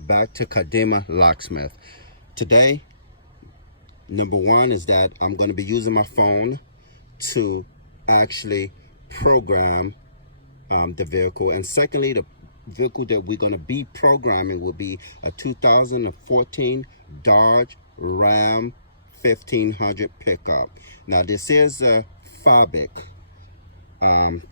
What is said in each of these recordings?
back to Kadima Locksmith. Today, number one is that I'm going to be using my phone to actually program the vehicle. And secondly, the vehicle that we're going to be programming will be a 2014 Dodge Ram 1500 pickup. Now, this is a Fobik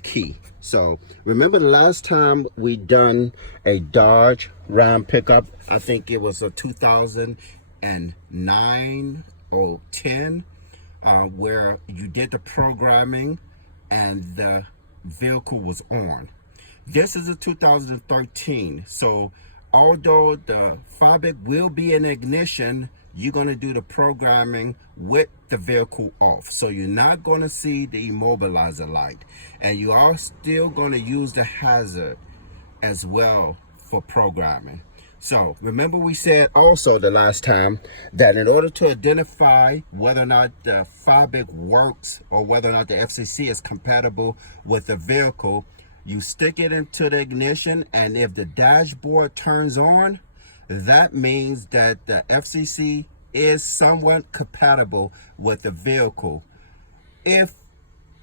key. So remember the last time we done a Dodge Ram pickup, I think it was a 2009 or 10, where you did the programming and the vehicle was on. This is a 2013, so although the Fobik will be in ignition, you're going to do the programming with the vehicle off. So you're not going to see the immobilizer light. And you are still going to use the hazard as well for programming. So remember we said also the last time that in order to identify whether or not the Fobik works or whether or not the FCC is compatible with the vehicle, you stick it into the ignition, and if the dashboard turns on, that means that the FCC is somewhat compatible with the vehicle. If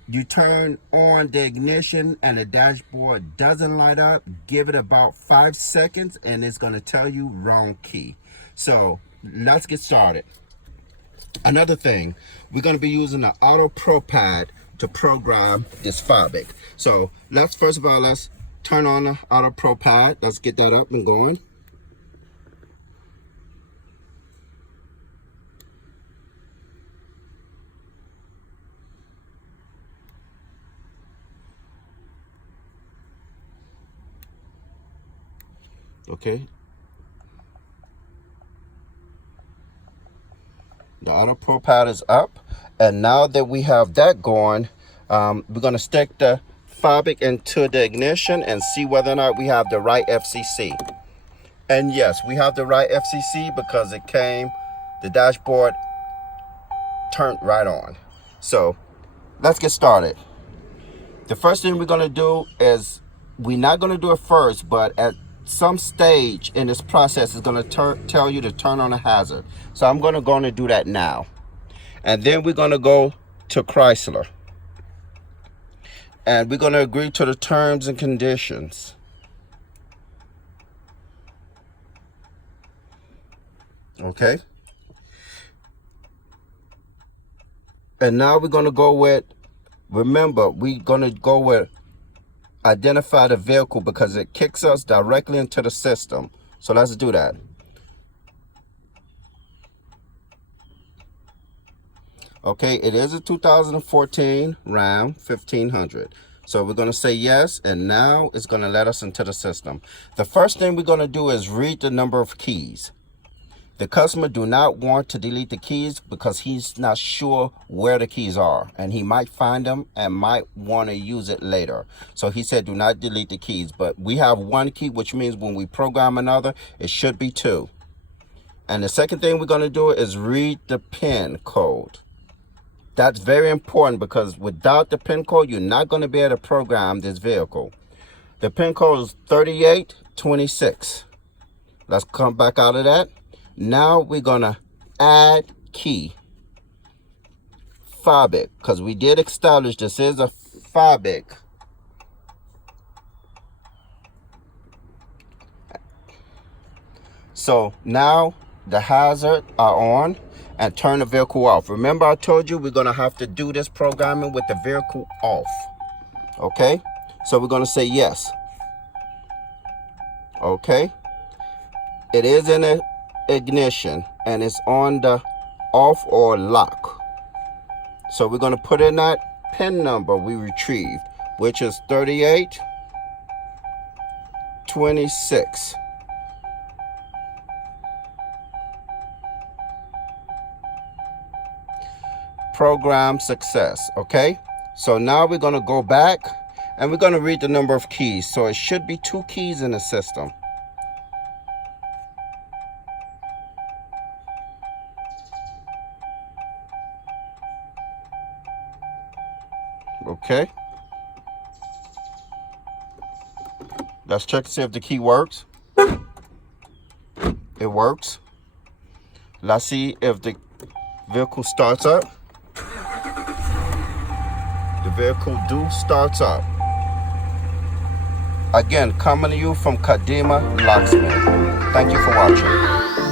you turn on the ignition and the dashboard doesn't light up, give it about 5 seconds and it's going to tell you wrong key. So let's get started. Another thing, we're going to be using the AutoProPad to program this Fobik. So let's turn on the AutoProPad. Let's get that up and going. Okay. The AutoProPad is up, and now that we have that going, we're going to stick the Fobik into the ignition and see whether or not we have the right FCC. And yes, we have the right FCC because the dashboard turned right on. So let's get started. The first thing we're going to do is, we're not going to do it first, but at some stage in this process is going to tell you to turn on a hazard. So I'm going to do that now. And then we're going to go to Chrysler. And we're going to agree to the terms and conditions. Okay. And now we're going to go with, remember, we're going to go with identify the vehicle because it kicks us directly into the system. So let's do that. Okay, it is a 2014 Ram 1500. So we're going to say yes, and now it's going to let us into the system. The first thing we're going to do is read the number of keys. The customer do not want to delete the keys because he's not sure where the keys are, and he might find them and might want to use it later. So he said do not delete the keys, but we have one key, which means when we program another, it should be 2. And the second thing we're going to do is read the PIN code. That's very important because without the PIN code, you're not going to be able to program this vehicle. The PIN code is 3826. Let's come back out of that. Now we're going to add key. Fobik, because we did establish this is a Fobik. So now the hazards are on, and turn the vehicle off. Remember I told you we're going to have to do this programming with the vehicle off. Okay, so we're going to say yes. Okay, it is in a ignition and it's on the off or lock. So we're going to put in that PIN number we retrieved, which is 3826. Program success. Okay, so now we're going to go back and we're going to read the number of keys. So it should be 2 keys in the system. Okay, let's check to see if the key works. It works. Let's see if the vehicle starts up. The vehicle starts up. Again, coming to you from Kadima Locksmith. Thank you for watching.